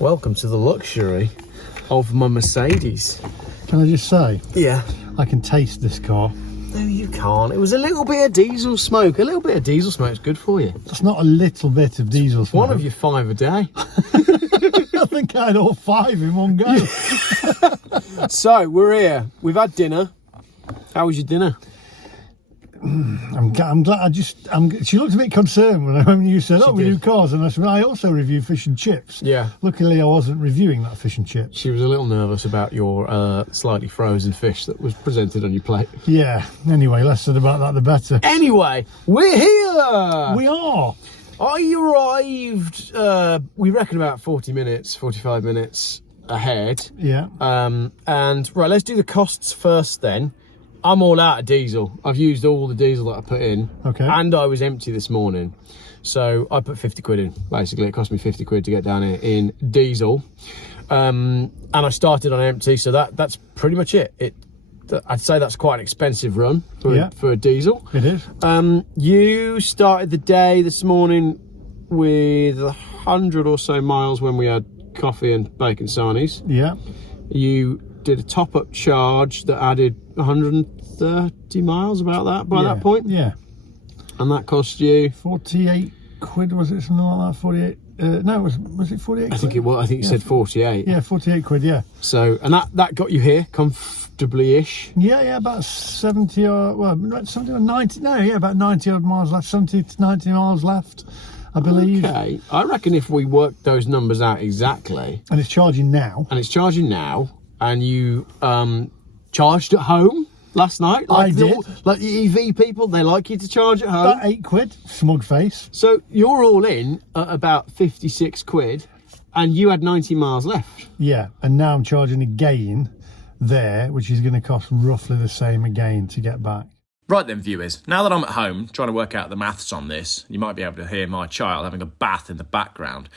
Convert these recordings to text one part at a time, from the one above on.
Welcome to the luxury of my Mercedes. Can I just say? Yeah. I can taste this car. No, you can't. It was a little bit of diesel smoke. A little bit of diesel smoke is good for you. It's not a little bit of diesel smoke. One of your 5 a day. I think I had all 5 in one go. So, we're here. We've had dinner. How was your dinner? I'm glad. She looked a bit concerned when you said, "Oh, we do cars," and I said, "I also review fish and chips." Yeah. Luckily, I wasn't reviewing that fish and chips. She was a little nervous about your slightly frozen fish that was presented on your plate. Yeah. Anyway, less said about that, the better. Anyway, we're here. We are. I arrived. We reckon about 45 minutes ahead. Yeah. And right, let's do the costs first then. I'm all out of diesel. I've used all the diesel that I put in. Okay. And I was empty this morning. So I put 50 quid in, basically. It cost me 50 quid to get down here in diesel. And I started on empty, so that's pretty much it. I'd say that's quite an expensive run for a diesel. It is. You started the day this morning with 100 or so miles when we had coffee and bacon sarnies. Yeah. You did a top-up charge that added 130 miles, about that, by that point. Yeah. And that cost you 48 quid, was it, something like that? 48. No, was it 48 quid? I think it was. I think you said 48. Yeah, 48 quid. Yeah. So, and that got you here comfortably-ish. Yeah, about 70 or, well, 70 or 90. No, yeah, about 90 odd miles left. 70 to 90 miles left, I believe. Okay. I reckon if we worked those numbers out exactly. And it's charging now. And you charged at home last night. I did. Like the EV people, they like you to charge at home. About 8 quid, smug face. So you're all in at about 56 quid and you had 90 miles left. Yeah, and now I'm charging again there, which is going to cost roughly the same again to get back. Right then, viewers, now that I'm at home trying to work out the maths on this, you might be able to hear my child having a bath in the background.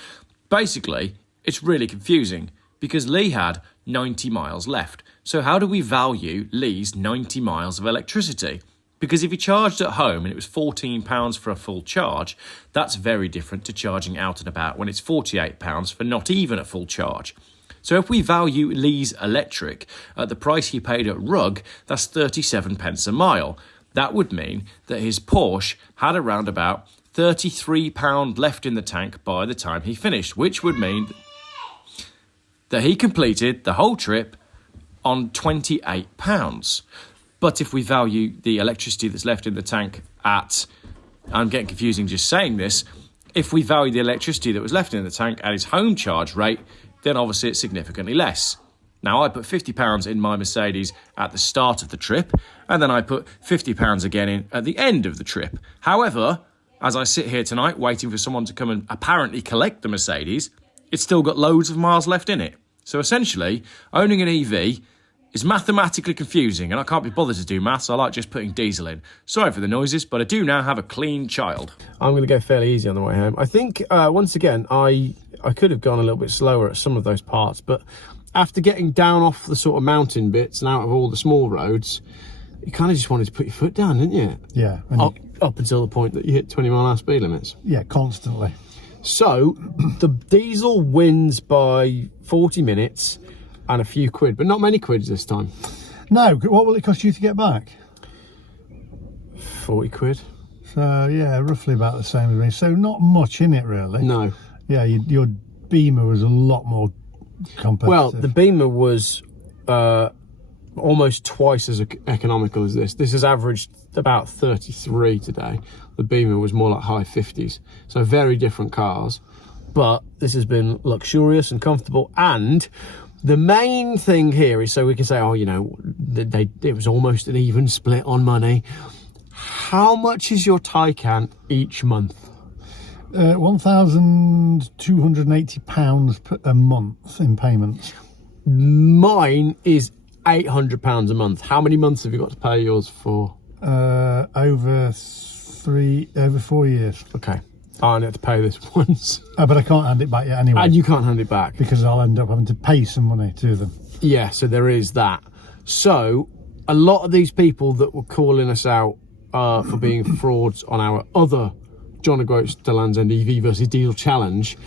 Basically, it's really confusing because Lee had 90 miles left. So how do we value Lee's 90 miles of electricity? Because if he charged at home and it was £14 for a full charge, that's very different to charging out and about when it's £48 for not even a full charge. So if we value Lee's electric at the price he paid at Rug, that's 37 pence a mile. That would mean that his Porsche had around about £33 left in the tank by the time he finished, which would mean that he completed the whole trip on £28. But if we value the electricity that's left in the tank at, I'm getting confusing just saying this, if we value the electricity that was left in the tank at his home charge rate, then obviously it's significantly less. Now, I put £50 in my Mercedes at the start of the trip, and then I put £50 again in at the end of the trip. However, as I sit here tonight waiting for someone to come and apparently collect the Mercedes, it's still got loads of miles left in it. So essentially, owning an EV is mathematically confusing, and I can't be bothered to do maths. I like just putting diesel in. Sorry for the noises, but I do now have a clean child. I'm going to go fairly easy on the way home. I think, once again, I could have gone a little bit slower at some of those parts, but after getting down off the sort of mountain bits and out of all the small roads, you kind of just wanted to put your foot down, didn't you? Yeah. Up until the point that you hit 20-mile-an-hour speed limits. Yeah, constantly. So, the diesel wins by 40 minutes and a few quid, but not many quids this time. No, what will it cost you to get back? 40 quid. So, yeah, roughly about the same as me. So, not much in it, really. No. Yeah, your Beamer was a lot more competitive. Well, the Beamer was almost twice as economical as this. This has averaged about 33 today. The Beamer was more like high 50s. So very different cars, but this has been luxurious and comfortable. And the main thing here is, so we can say, oh, you know, it was almost an even split on money. How much is your Taycan each month? £1,280 a month in payments. Mine is £800 a month. How many months have you got to pay yours for? Over 4 years. Okay. I only have to pay this once. But I can't hand it back yet anyway. And you can't hand it back. Because I'll end up having to pay some money to them. Yeah, so there is that. So, a lot of these people that were calling us out for being frauds on our other John O'Groats to Land's End EV versus diesel challenge,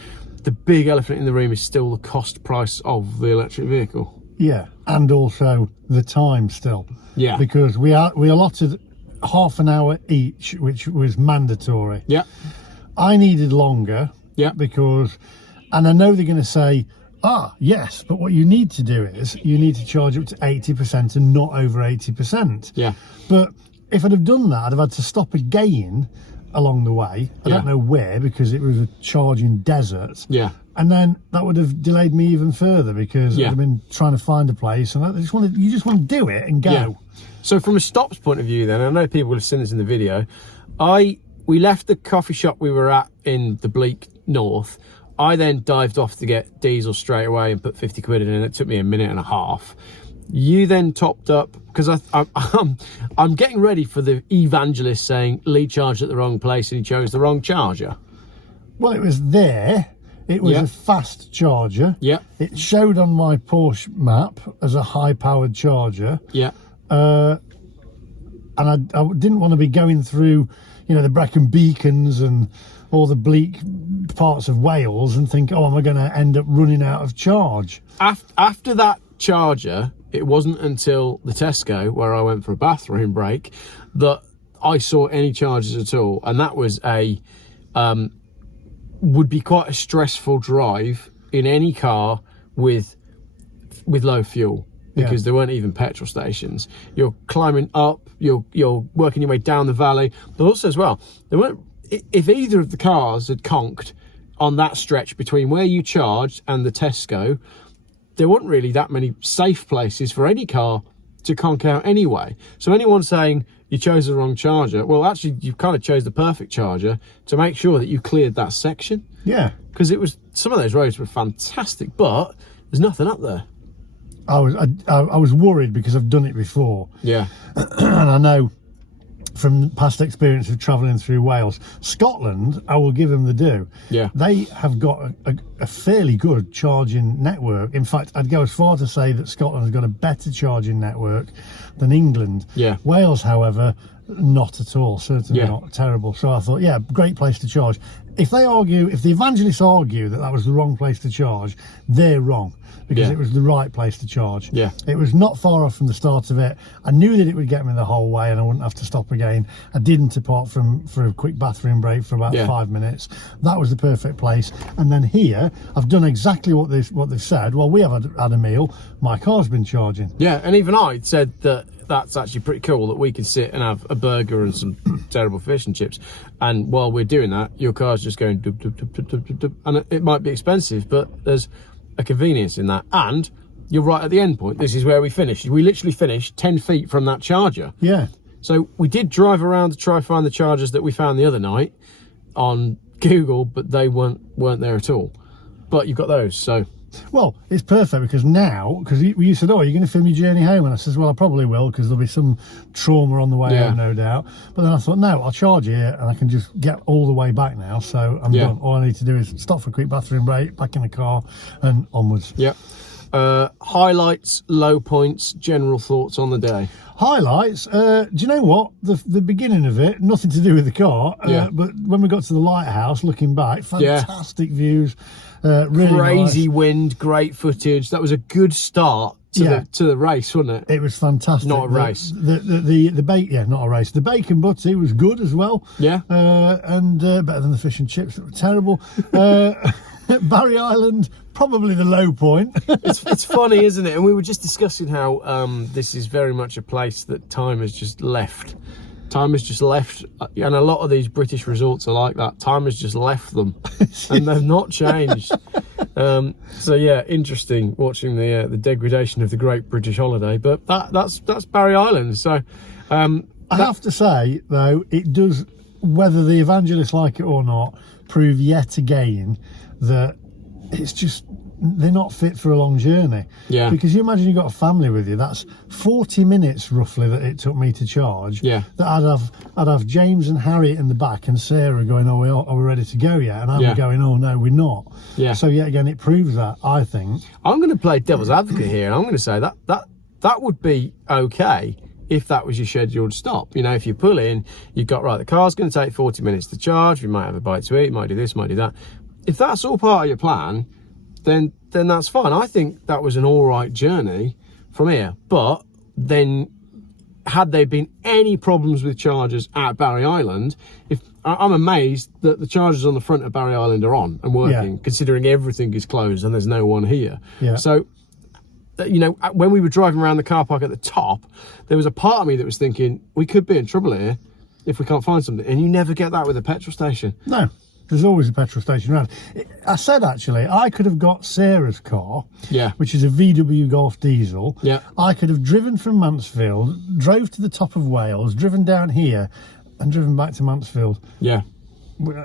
the big elephant in the room is still the cost price of the electric vehicle. Yeah, and also the time still. Yeah. Because we allotted half an hour each, which was mandatory. Yeah. I needed longer. Yeah. Because, and I know they're going to say, yes, but what you need to do is you need to charge up to 80% and not over 80%. Yeah. But if I'd have done that, I'd have had to stop again along the way. I don't know where, because it was a charging desert. Yeah. And then that would have delayed me even further, because Yeah. I'd have been trying to find a place, and you just want to do it and go. Yeah. So from a stops point of view then, I know people have seen this in the video, we left the coffee shop we were at in the bleak north. I then dived off to get diesel straight away and put 50 quid in, and it took me a minute and a half. You then topped up, because I'm getting ready for the evangelist saying Lee charged at the wrong place and he chose the wrong charger. Well, it was there. It was a fast charger. Yeah. It showed on my Porsche map as a high-powered charger. Yeah. And I didn't want to be going through, the Brecon Beacons and all the bleak parts of Wales and think, am I going to end up running out of charge? After that charger, it wasn't until the Tesco, where I went for a bathroom break, that I saw any charges at all. And that was would be quite a stressful drive in any car with low fuel, because there weren't even petrol stations. You're climbing up, you're working your way down the valley, but also as well, there weren't. If either of the cars had conked on that stretch between where you charged and the Tesco, there weren't really that many safe places for any car to conk out anyway. So anyone saying you chose the wrong charger, well, actually, you kind of chose the perfect charger to make sure that you cleared that section. Yeah. Because some of those roads were fantastic, but there's nothing up there. I was worried, because I've done it before. Yeah. And I know from past experience of travelling through Wales, Scotland, I will give them the due. Yeah. They have got a fairly good charging network. In fact, I'd go as far to say that Scotland has got a better charging network than England. Yeah. Wales, however, not at all. Certainly not terrible. So I thought, great place to charge. If the evangelists argue that was the wrong place to charge, they're wrong, because it was the right place to charge. Yeah. It was not far off from the start of it. I knew that it would get me the whole way and I wouldn't have to stop again. I didn't, apart from for a quick bathroom break for about 5 minutes. That was the perfect place. And then here, I've done exactly what they've said. Well, we have had a meal. My car's been charging. Yeah, and even I said that that's actually pretty cool, that we can sit and have a burger and some terrible fish and chips, and while we're doing that, your car's just going dub, dub, dub, dub, dub, dub. And it might be expensive, but there's a convenience in that. And you're right at the end point. This is where we finished. We literally finished 10 feet from that charger. Yeah. So we did drive around to try find the chargers that we found the other night on Google, but they weren't there at all. But you've got those, so. Well, it's perfect, because you said, you're going to film your journey home, and I says, well, I probably will, because there'll be some trauma on the way home, no doubt. But then I thought, no, I'll charge here and I can just get all the way back now, so I'm done. All I need to do is stop for a quick bathroom break, back in the car and onwards. Highlights, low points, general thoughts on the day. Highlights, do you know what, the beginning of it, nothing to do with the car, but when we got to the Lighthouse, looking back, fantastic views. Really crazy nice. Wind, great footage. That was a good start to the race, wasn't it? It was fantastic. Not a race. Not a race. The bacon butty was good as well. Yeah. And better than the fish and chips that were terrible. Barry Island, probably the low point. It's funny, isn't it? And we were just discussing how this is very much a place that time has just left. Time has just left, and a lot of these British resorts are like that. Time has just left them, and they've not changed. So yeah, interesting watching the degradation of the Great British Holiday. But that's Barry Island. So I have to say though, it does, whether the evangelists like it or not, prove yet again that it's just, they're not fit for a long journey. Yeah. Because you imagine you've got a family with you, that's 40 minutes roughly that it took me to charge. Yeah. That I'd have James and Harriet in the back and Sarah going, are we ready to go yet? And I'm going, oh no, we're not. Yeah. So yet again, it proves that, I think. I'm going to play devil's advocate here, and I'm going to say that would be okay if that was your scheduled stop. If you pull in, you've got, right, the car's going to take 40 minutes to charge, we might have a bite to eat, might do this, might do that. if that's all part of your plan, then that's fine. I think that was an all right journey from here. But then, had there been any problems with chargers at Barry Island, I'm amazed that the chargers on the front of Barry Island are on and working, considering everything is closed and there's no one here. Yeah. So, you know, when we were driving around the car park at the top, there was a part of me that was thinking, we could be in trouble here if we can't find something. And you never get that with a petrol station. No. There's always a petrol station around. I said, actually, I could have got Sarah's car, which is a VW Golf diesel. Yeah. I could have driven from Mansfield, drove to the top of Wales, driven down here, and driven back to Mansfield. Yeah.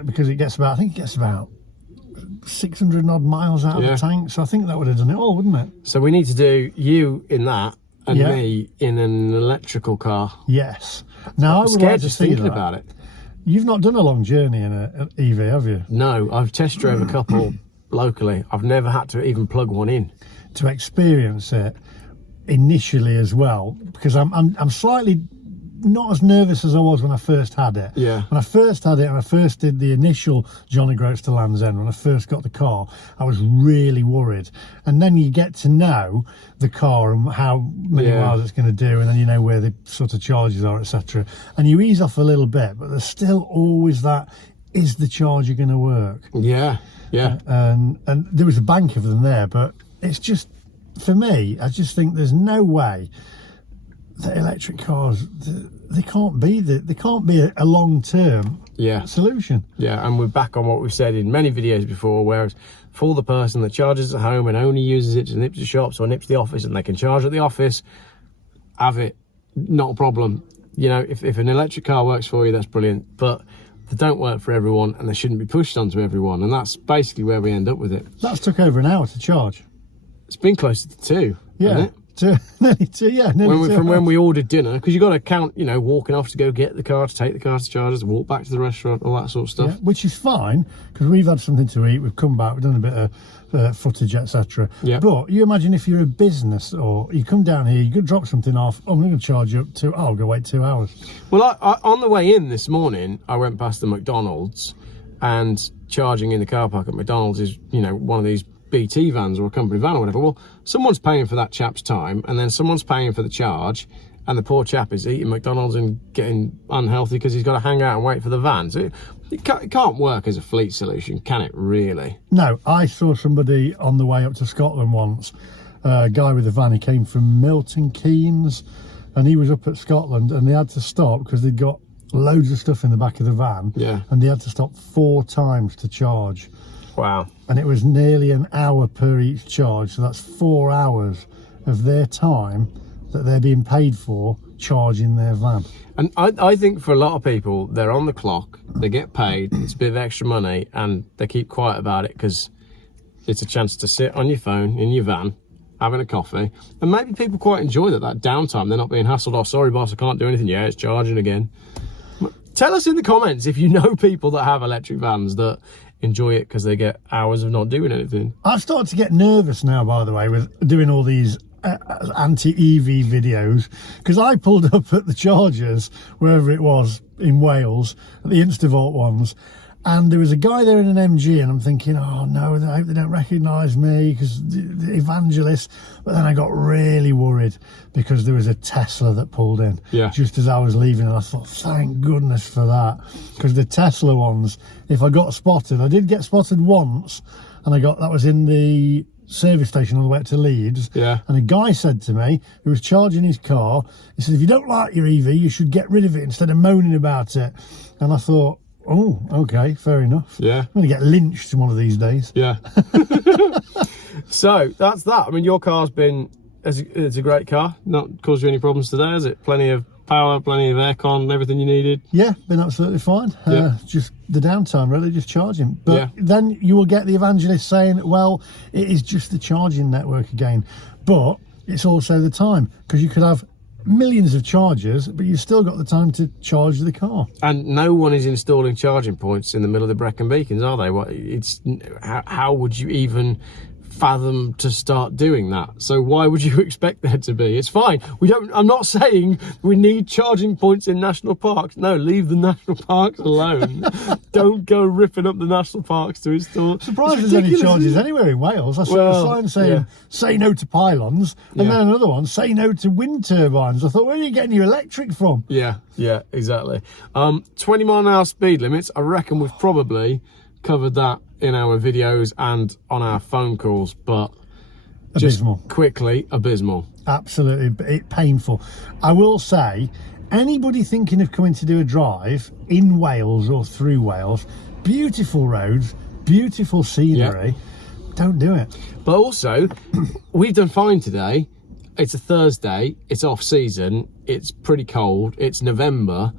Because it gets about, I think it gets about 600 odd miles out of the tank. So I think that would have done it all, wouldn't it? So we need to do you in that and me in an electrical car. Yes. Now, I would scared like to just see thinking that. about it. You've not done a long journey in an EV, have you? No, I've test drove a couple locally. I've never had to even plug one in. To experience it initially as well, because I'm slightly not as nervous as I was when I first had it. Yeah. When I first had it and I first did the initial Johnny Groats to Land's End, when I first got the car, I was really worried. And then you get to know the car and how many miles it's going to do, and then you know where the sort of charges are, etc. And you ease off a little bit, but there's still always that, is the charger going to work? Yeah, yeah. And there was a bank of them there, but it's just, for me, I just think there's no way that electric cars, they can't be a long-term solution. Yeah, and we're back on what we've said in many videos before, whereas for the person that charges at home and only uses it to nip to shops or nip to the office and they can charge at the office, have it, not a problem. You know, if an electric car works for you, that's brilliant, but they don't work for everyone and they shouldn't be pushed onto everyone, and that's basically where we end up with it. That's took over an hour to charge. It's been closer to 2, hasn't it? Nearly 2, nearly from when we ordered dinner, because you've got to count, you know, walking off to go get the car, to take the car to chargers, to walk back to the restaurant, all that sort of stuff. Yeah, which is fine, because we've had something to eat, we've come back, we've done a bit of footage, etc. Yeah. But you imagine if you're a business, or you come down here, you could drop something off, I'm going to charge you up to, I'll go wait 2 hours. Well, I on the way in this morning, I went past the McDonald's, and charging in the car park at McDonald's is, you know, one of these BT vans or a company van or whatever. Well, someone's paying for that chap's time, and then someone's paying for the charge, and the poor chap is eating McDonald's and getting unhealthy because he's got to hang out and wait for the van. So it can't work as a fleet solution, can it, really? No, I saw somebody on the way up to Scotland once, a guy with a van. He came from Milton Keynes, and he was up at Scotland, and they had to stop because they'd got loads of stuff in the back of the van, and they had to stop 4 times to charge. Wow. And it was nearly an hour per each charge, so that's 4 hours of their time that they're being paid for charging their van. And I think for a lot of people, they're on the clock, they get paid, it's a bit of extra money, and they keep quiet about it because it's a chance to sit on your phone in your van having a coffee, and maybe people quite enjoy that downtime. They're not being hassled. Oh, sorry boss, I can't do anything. Yeah, it's charging again. Tell us in the comments if you know people that have electric vans that enjoy it because they get hours of not doing anything. I've started to get nervous now, by the way, with doing all these anti-EV videos, because I pulled up at the chargers, wherever it was in Wales, the Instavolt ones, and there was a guy there in an MG, and I'm thinking, oh no, I hope they don't recognise me, because the evangelist. But then I got really worried because there was a Tesla that pulled in just as I was leaving, and I thought, thank goodness for that, because the Tesla ones, if I got spotted, I did get spotted once, and that was in the service station on the way up to Leeds, and a guy said to me, who was charging his car, he said, if you don't like your EV, you should get rid of it instead of moaning about it. And I thought, oh, okay, fair enough. Yeah. I'm going to get lynched one of these days. Yeah. So, that's that. I mean, your car's been, it's a great car. Not caused you any problems today, has it? Plenty of power, plenty of aircon, everything you needed? Yeah, been absolutely fine. Just the downtime, really, just charging. But then you will get the evangelist saying, well, it is just the charging network again. But it's also the time, because you could have millions of chargers, but you've still got the time to charge the car. And no one is installing charging points in the middle of the Brecon Beacons, are they? How would you even fathom to start doing that. So why would you expect there to be? It's fine. I'm not saying we need charging points in national parks. No, leave the national parks alone. Don't go ripping up the national parks to install. Surprised there's any charges anywhere in Wales. I saw a sign saying say no to pylons, and then another one, say no to wind turbines. I thought, where are you getting your electric from? Yeah, exactly. 20 mile an hour speed limits. I reckon we've probably covered that in our videos and on our phone calls, but abysmal. Just quickly, abysmal. Absolutely painful. I will say, anybody thinking of coming to do a drive in Wales or through Wales, beautiful roads, beautiful scenery, don't do it. But also, we've done fine today. It's a Thursday, it's off season, it's pretty cold, it's November.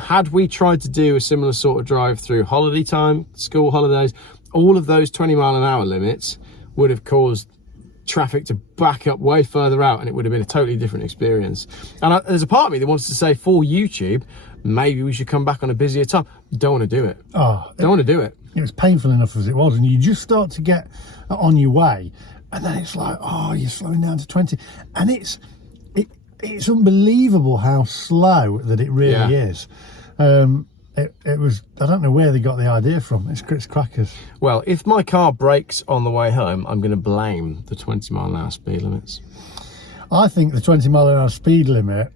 Had we tried to do a similar sort of drive through holiday time, school holidays, all of those 20 mile an hour limits would have caused traffic to back up way further out, and it would have been a totally different experience. And there's a part of me that wants to say, for YouTube, maybe we should come back on a busier time. Don't want to do it. Don't want to do it. It was painful enough as it was, and you just start to get on your way, and then it's like, you're slowing down to 20, and it's unbelievable how slow that it really is. It was, I don't know where they got the idea from. It's crackers. Well, if my car brakes on the way home, I'm going to blame the 20 mile an hour speed limits. I think the 20 mile an hour speed limit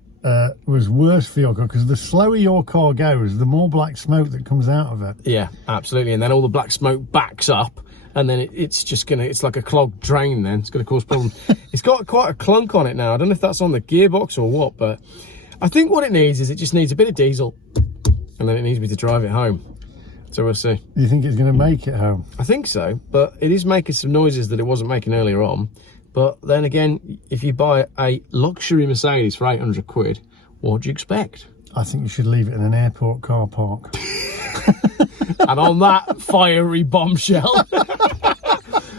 was worse for your car, because the slower your car goes, the more black smoke that comes out of it. Yeah, absolutely. And then all the black smoke backs up, and then it's like a clogged drain then. It's going to cause problems. It's got quite a clunk on it now. I don't know if that's on the gearbox or what, but I think what it needs is it just needs a bit of diesel, and then it needs me to drive it home. So we'll see. Do you think it's going to make it home? I think so, but it is making some noises that it wasn't making earlier on. But then again, if you buy a luxury Mercedes for 800 quid, what do you expect? I think you should leave it in an airport car park. And on that fiery bombshell.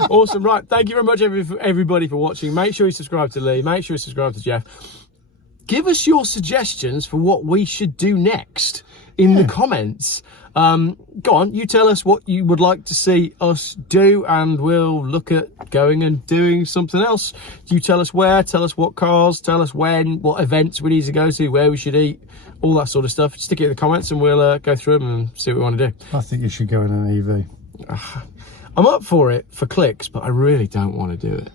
Awesome. Right. Thank you very much, everybody, for watching. Make sure you subscribe to Lee. Make sure you subscribe to Geoff. Give us your suggestions for what we should do next in the comments. Go on, you tell us what you would like to see us do, and we'll look at going and doing something else. You tell us where, tell us what cars, tell us when, what events we need to go to, where we should eat, all that sort of stuff. Stick it in the comments and we'll go through them and see what we want to do. I think you should go in an EV. I'm up for it for clicks, but I really don't want to do it.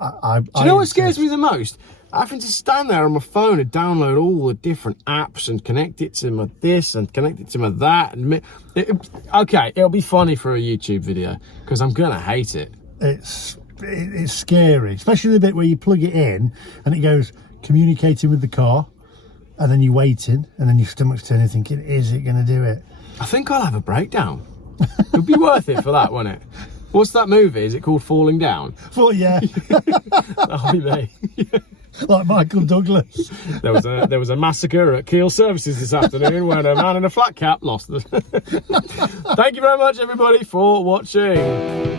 Do you know what scares me the most? Having to stand there on my phone and download all the different apps and connect it to my this and connect it to my that. And okay, it'll be funny for a YouTube video, because I'm gonna hate it. It's scary, especially the bit where you plug it in and it goes communicating with the car, and then you're waiting, and then your stomach's turning thinking, is it gonna do it? I think I'll have a breakdown. It'd be worth it for that, wouldn't it? What's that movie? Is it called Falling Down? Oh yeah. That'll be me. Like Michael Douglas. There was a massacre at Keel Services this afternoon when a man in a flat cap lost. Thank you very much, everybody, for watching.